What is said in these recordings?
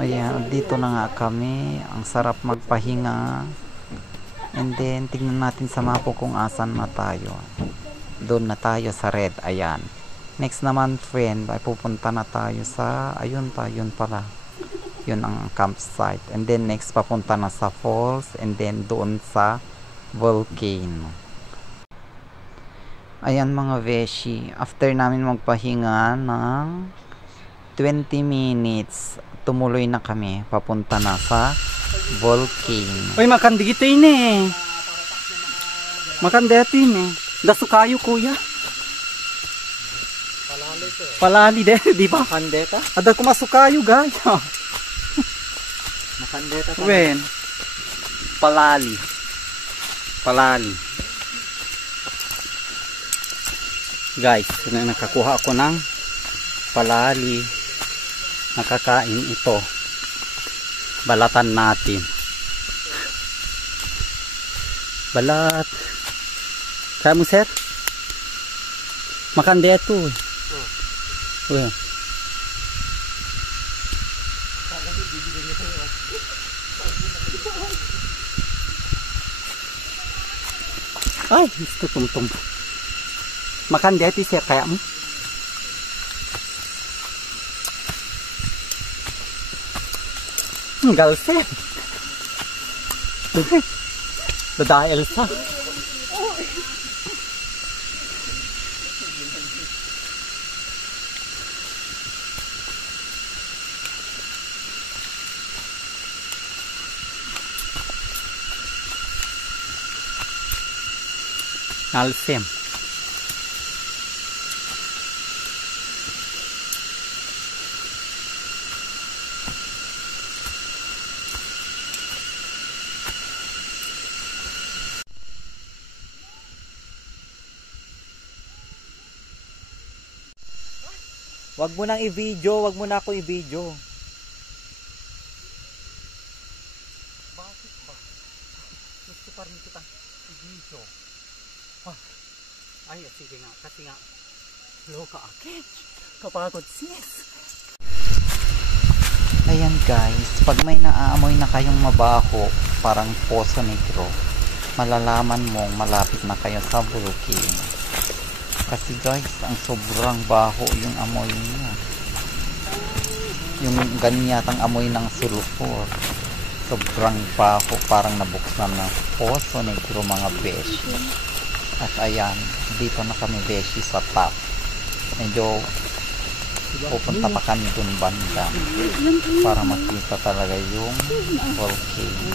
Ayan, dito na nga kami. Ang sarap magpahinga. And then, tingnan natin sa mapa kung asan na tayo. Doon na tayo sa red. Ayan. Next naman, friend, ay pupunta na tayo sa, ayun pa, yun pala. Yun ang campsite. And then, next, papunta na sa falls. And then, doon sa volcano. Ayan mga beshi. After namin magpahinga ng 20 minutes, tumuloy na kami. Papunta na sa volcano. Uy, makan dito ini. Makan dito ini. Dasukayo kuya. Palali de, di ba? Makan deta? Ada ko masukayo guys. Makan deta. Wen. Palali. Palali. Guys, nakakuha ako ng palali. Nakakain ito. Balatan natin. Balat. Kaya mo, sir? Makan dito. Uy. Ay, gusto tum-tum. Makan dito, sir, kaya mo? Galse. Dadah Elsa. Alsem. Wag mo nang i-video, wag mo na ako i-video. Bakit ba? Gusto pa rin kita i-video. Ay, sige nga, kasi nga loka akit. Kapagod sis. Ayan guys, pag may naaamoy na kayong mabaho, parang Poso Negro, malalaman mong malapit na kayo sa volcano. Kasi guys, ang sobrang baho yung amoy niya. Yung ganyatang amoy ng sulfur. Sobrang baho, parang nabuksan ng Poso Negro mga beshi. At ayan, dito na kami beshi sa top. Medyo pupunta pa kami dun banda para makita talaga yung volcano.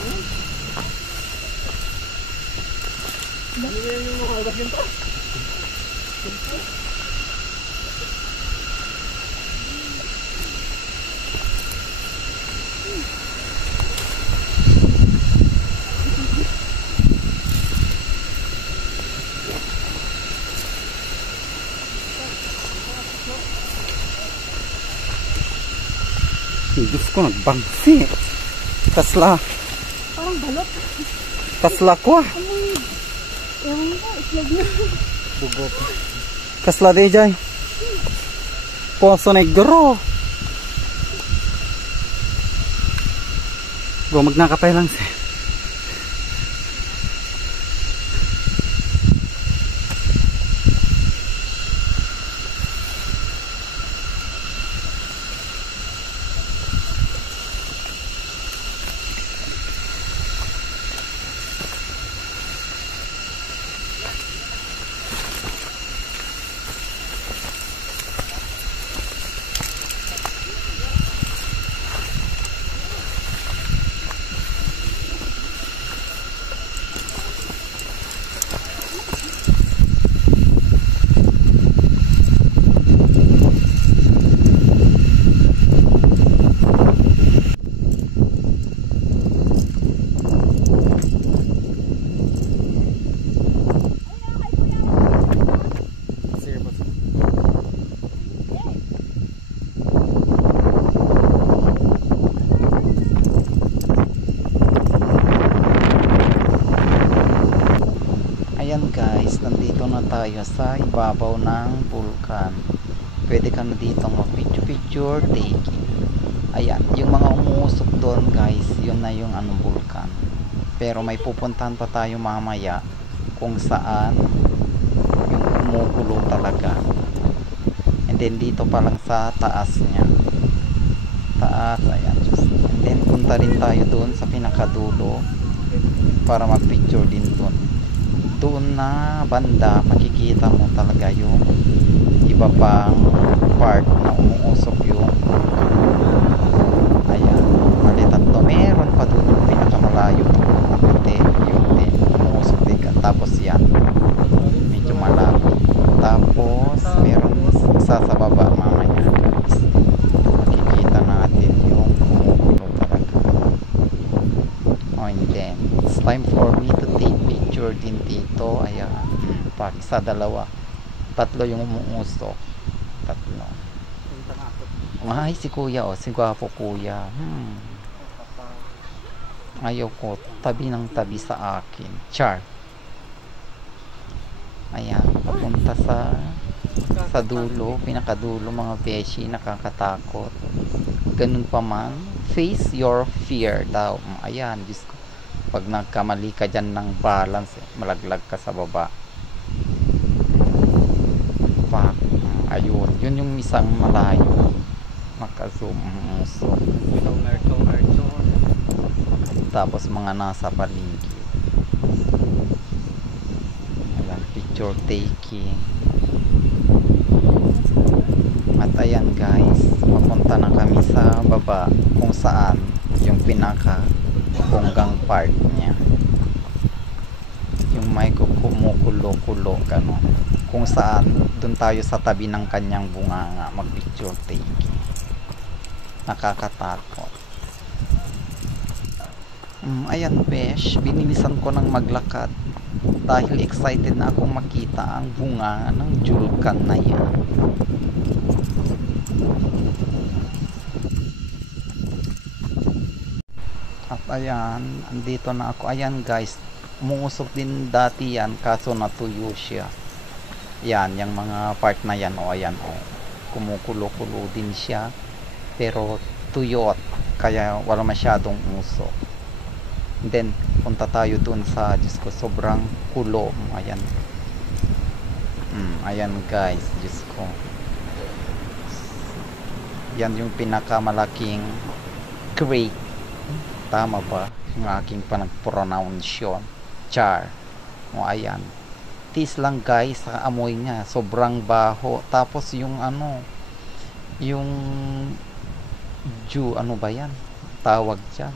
Diyos ko, nagbangsi. Kasla. Parang balot. Kasla ko. Ewan ko, islag na. Bugok. Kasla de jay. Poso Negro. Go, magnakapay lang siya. tayo sa ibabaw ng vulkan. Pwede ka na dito mag-picture taking. Ayan, yung mga umuusok doon guys, yun na yung anong vulkan. Pero may pupuntahan pa tayo mamaya kung saan yung kumukulo talaga. And then dito pa lang sa taas niya. Taas, ayan. And then punta rin tayo doon sa pinakadulo para mag-picture din doon. Doon na banda, makikita mo talaga yung iba pang part na umuusok yung ayan, malitan to. Meron pa doon yung pinakamalayo yung umuusok din ka. Tapos yan, medyo malapit. Tapos meron isa sa baba mamaya guys. Makikita natin yung kumukulo talaga. And then it's time for me to take picture din dito. Ayan, pag isa, dalawa, tatlo yung umuusok. Tatlo. Ay, si kuya, oh, si gwapo kuya. Ayaw ko, tabi ng tabi sa akin. Char. Ayan, papunta sa dulo, pinakadulo mga beshi, nakakatakot. Ganun pa man, face your fear daw. Ayan, Diyos ko. Pag nagkamali ka dyan ng balance, malaglag ka sa baba. Ayun, yun yung isang malayo. Maka-zoom so. Tapos mga nasa paligid. Ayan, picture taking. At ayan guys, papunta na kami sa baba kung saan yung pinaka bonggang part niya. Yung may kumukulo-kulo gano'n. Kung saan doon tayo sa tabi ng kanyang bunganga mag-picture taking. Nakakatakot. Ayan besh, binilisan ko ng maglakad dahil excited na akong makita ang bunganga ng julkan na yan. At ayan, andito na ako. Ayan guys, umuusok din dati yan kaso natuyo siya. Yan, yung mga part na yan, o ayan, o kumukulo-kulo din siya pero tuyot, kaya wala masyadong usok. And then punta tayo dun sa, Diyos ko, sobrang kulo. Ayan, ayan guys, Diyos ko, yan yung pinakamalaking crate. Tama ba yung aking panag-pronunciation? Char. O ayan, tis lang guys sa amoy niya, sobrang baho. Tapos yung ano, yung ano ba yan tawag dyan,